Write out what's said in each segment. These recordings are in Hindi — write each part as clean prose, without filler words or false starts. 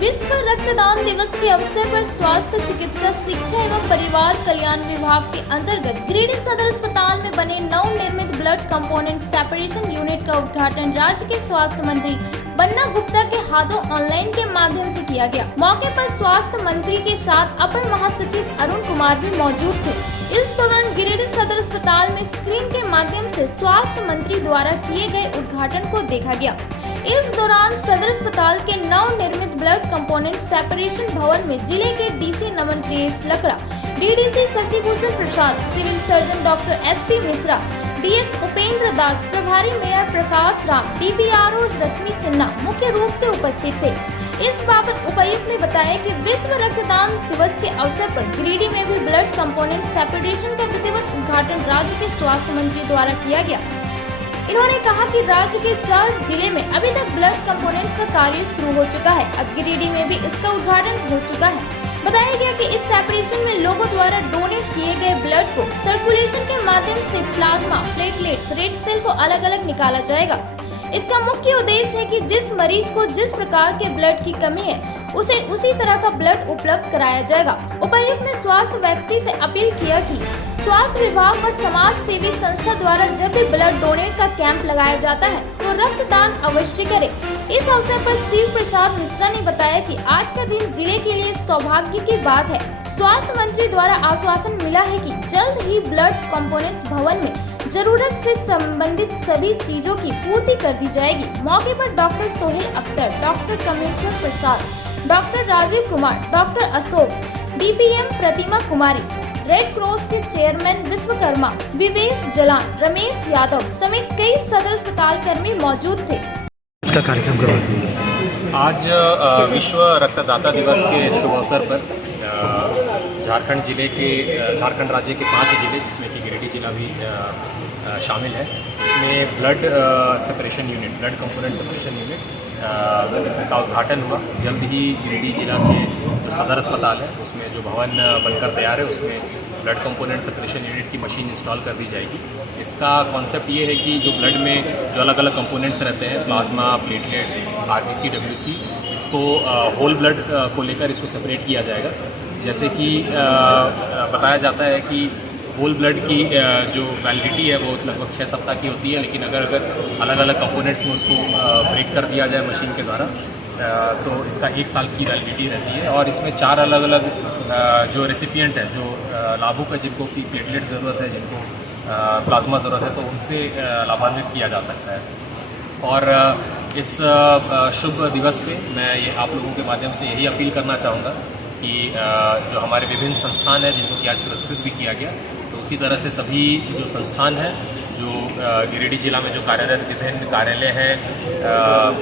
विश्व रक्तदान दिवस के अवसर पर स्वास्थ्य चिकित्सा शिक्षा एवं परिवार कल्याण विभाग के अंतर्गत गिरिडीह सदर अस्पताल में बने नवनिर्मित ब्लड कंपोनेंट सेपरेशन यूनिट का उद्घाटन राज्य के स्वास्थ्य मंत्री बन्ना गुप्ता के हाथों ऑनलाइन के माध्यम से किया गया। मौके पर स्वास्थ्य मंत्री के साथ अपर महासचिव अरुण कुमार भी मौजूद थे। इस दौरान गिरिडीह सदर अस्पताल में स्क्रीन के माध्यम से स्वास्थ्य मंत्री द्वारा किए गए उद्घाटन को देखा गया। इस दौरान सदर अस्पताल के नवनिर्मित ब्लड कंपोनेंट सेपरेशन भवन में जिले के DC Naman Priyesh Lakra, DDC Shashibhushan Prasad, civil surgeon doctor SP Mishra, DS Upendra Das, प्रभारी मेयर प्रकाश राम, डीपीआरओ रश्मि सिन्हा मुख्य रूप से उपस्थित थे। इस बाबत उपायुक्त ने बताया कि विश्व रक्तदान दिवस के अवसर पर गिरिडीह में भी ब्लड कंपोनेंट सेपरेशन का विधिवत उद्घाटन राज्य के स्वास्थ्य मंत्री द्वारा किया गया। इन्होंने कहा कि राज्य के 4 जिले में अभी तक ब्लड कंपोनेंट्स का कार्य शुरू हो चुका है। अब गिरिडीह में भी इसका उद्घाटन हो चुका है। बताया गया कि इस सेपरेशन में लोगों द्वारा डोनेट किए गए ब्लड को सर्कुलेशन के माध्यम से प्लाज्मा, प्लेटलेट्स, रेड सेल को अलग अलग निकाला जाएगा। इसका मुख्य उद्देश्य है कि जिस मरीज को जिस प्रकार के ब्लड की कमी है उसे उसी तरह का ब्लड उपलब्ध कराया जाएगा। उपायुक्त ने स्वास्थ्य व्यक्ति से अपील किया कि स्वास्थ्य विभाग व समाज सेवी संस्था द्वारा जब भी ब्लड डोनेट का कैंप लगाया जाता है तो रक्तदान अवश्य करें। इस अवसर पर शिव प्रसाद मिश्रा ने बताया कि आज का दिन जिले के लिए सौभाग्य की बात है। स्वास्थ्य मंत्री द्वारा आश्वासन मिला है कि जल्द ही ब्लड कंपोनेंट्स भवन में जरूरत से संबंधित सभी चीजों की पूर्ति कर दी जाएगी। मौके पर doctor Sohail Akhtar, doctor Kameshwar Prasad, doctor Rajeev Kumar, doctor Ashok, DPM Pratima Kumari, red cross के चेयरमैन विश्वकर्मा, विवेश जलान, रमेश यादव समेत कई सदर अस्पताल कर्मी मौजूद थे। का कार्यक्रम करवाया आज विश्व रक्तदाता दिवस के शुभ अवसर पर झारखंड राज्य के 5 जिले जिसमें कि गिरिडीह जिला भी शामिल है, इसमें blood separation unit, blood component separation unit का उद्घाटन हुआ। जल्द ही गिरिडीह जिला के जो सदर अस्पताल है उसमें जो भवन बनकर तैयार है उसमें ब्लड कंपोनेंट सेपरेशन यूनिट की मशीन इंस्टॉल कर दी जाएगी। इसका कॉन्सेप्ट ये है कि जो ब्लड में जो अलग अलग कंपोनेंट्स रहते हैं, प्लाज्मा, प्लेटलेट्स, आरबीसी, डब्ल्यूसी, इसको होल ब्लड को लेकर इसको सेपरेट किया जाएगा। जैसे कि बताया जाता है कि होल ब्लड की जो वैलिडिटी है वो लगभग 6 सप्ताह की होती है, लेकिन अगर अलग अलग कंपोनेंट्स में उसको ब्रेक कर दिया जाए मशीन के द्वारा तो इसका 1 साल की वैलिडिटी रहती है। और इसमें 4 अलग अलग जो रेसिपिएंट है, जो लाभुक है, जिनको की प्लेटलेट ज़रूरत है, जिनको प्लाज्मा ज़रूरत है, तो उनसे लाभान्वित किया जा सकता है। और इस शुभ दिवस पे मैं ये आप लोगों के माध्यम से यही अपील करना चाहूँगा कि जो हमारे विभिन्न संस्थान हैं जिनको कि आज पुरस्कृत भी किया गया, तो उसी तरह से सभी जो संस्थान हैं जो गिरिडीह जिला में जो कार्यरत विभिन्न कार्यालय हैं,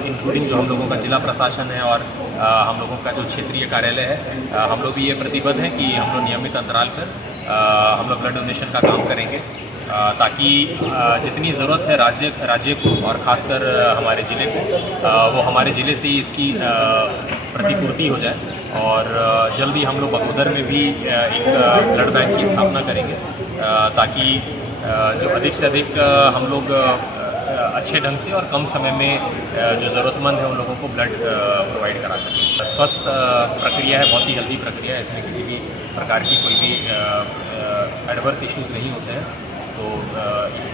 इंक्लूडिंग जो हम लोगों का जिला प्रशासन है और हम लोगों का जो क्षेत्रीय कार्यालय है, हम लोग भी ये प्रतिबद्ध हैं कि हम लोग नियमित अंतराल पर हम लोग ब्लड डोनेशन का काम करेंगे ताकि जितनी ज़रूरत है राज्य को और ख़ासकर हमारे ज़िले को, वो हमारे ज़िले से ही इसकी प्रतिपूर्ति हो जाए। और जल्दी हम लोग बगोदर में भी एक ब्लड बैंक की स्थापना करेंगे ताकि जो अधिक से अधिक हम लोग अच्छे ढंग से और कम समय में जो ज़रूरतमंद है उन लोगों को ब्लड प्रोवाइड करा सकें। स्वस्थ प्रक्रिया है, बहुत ही हेल्दी प्रक्रिया है, इसमें किसी भी प्रकार की कोई भी एडवर्स इश्यूज़ नहीं होते हैं। तो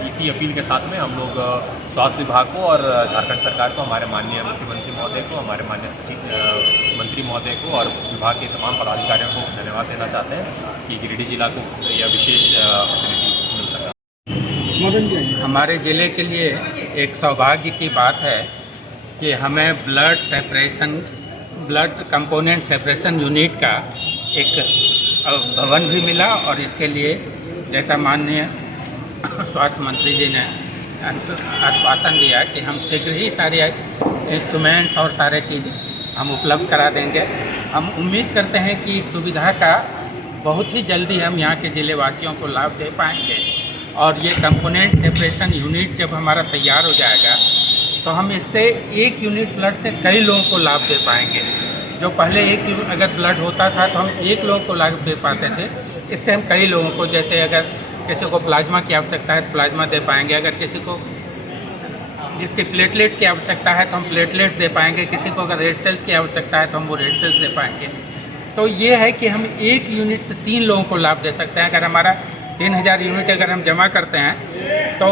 इसी अपील के साथ में हम लोग स्वास्थ्य विभाग को और झारखंड सरकार को, हमारे माननीय मुख्यमंत्री महोदय को, हमारे माननीय सचिव मंत्री महोदय को और विभाग के तमाम पदाधिकारियों को धन्यवाद देना चाहते हैं कि गिरिडीह जिला को यह विशेष फैसिलिटी मिल सका। हमारे ज़िले के लिए एक सौभाग्य की बात है कि हमें ब्लड कंपोनेंट सेपरेशन यूनिट का एक भवन भी मिला और इसके लिए जैसा माननीय स्वास्थ्य मंत्री जी ने आश्वासन दिया कि हम शीघ्र ही सारे इंस्ट्रूमेंट्स और सारे चीज़ हम उपलब्ध करा देंगे। हम उम्मीद करते हैं कि इस सुविधा का बहुत ही जल्दी हम यहाँ के ज़िले वासियों को लाभ दे पाएंगे। और ये कंपोनेंट सेपरेशन यूनिट जब हमारा तैयार हो जाएगा तो हम इससे एक यूनिट ब्लड से कई लोगों को लाभ दे पाएंगे। जो पहले एक अगर ब्लड होता था तो हम एक लोगों को लाभ दे पाते थे, इससे हम कई लोगों को, जैसे अगर किसी को प्लाज्मा की आवश्यकता है तो प्लाज्मा दे पाएंगे, अगर किसी को जिसके प्लेटलेट्स की आवश्यकता है तो हम प्लेटलेट्स दे पाएंगे, किसी को अगर रेड सेल्स की आवश्यकता है तो हम वो रेड सेल्स दे पाएंगे। तो ये है कि हम एक यूनिट से 3 लोगों को लाभ दे सकते हैं। अगर हमारा 3000 यूनिट अगर हम जमा करते हैं तो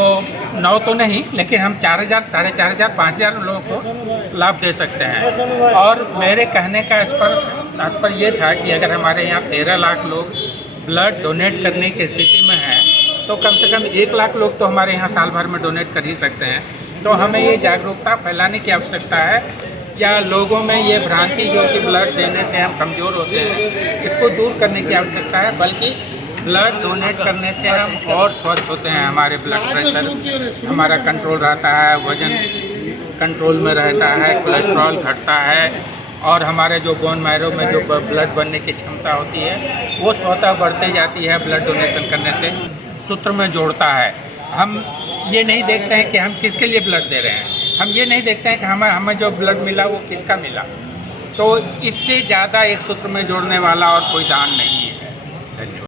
9 तो नहीं, लेकिन हम 4000, 4500, 5000 लोगों को लाभ दे सकते हैं। और मेरे कहने का इस पर तात्पर्य ये था कि अगर हमारे यहाँ 13 लाख लोग ब्लड डोनेट करने की स्थिति में हैं तो कम से कम 1 लाख लोग तो हमारे यहाँ साल भर में डोनेट कर ही सकते हैं। तो हमें ये जागरूकता फैलाने की आवश्यकता है, या लोगों में ये भ्रांति जो कि ब्लड देने से हम कमज़ोर होते हैं, इसको दूर करने की आवश्यकता है। बल्कि ब्लड डोनेट करने से हम और स्वस्थ होते हैं, हमारे ब्लड प्रेशर हमारा कंट्रोल रहता है, वज़न कंट्रोल में रहता है, कोलेस्ट्रॉल घटता है, और हमारे जो बोन मैरो में जो ब्लड बनने की क्षमता होती है वो स्वतः बढ़ती जाती है ब्लड डोनेशन करने से, सूत्र में जोड़ता है। हम ये नहीं देखते हैं कि हम किसके लिए ब्लड दे रहे हैं, हम ये नहीं देखते हैं कि हमें जो ब्लड मिला वो किसका मिला। तो इससे ज़्यादा एक सूत्र में जोड़ने वाला और कोई दान नहीं है। धन्यवाद।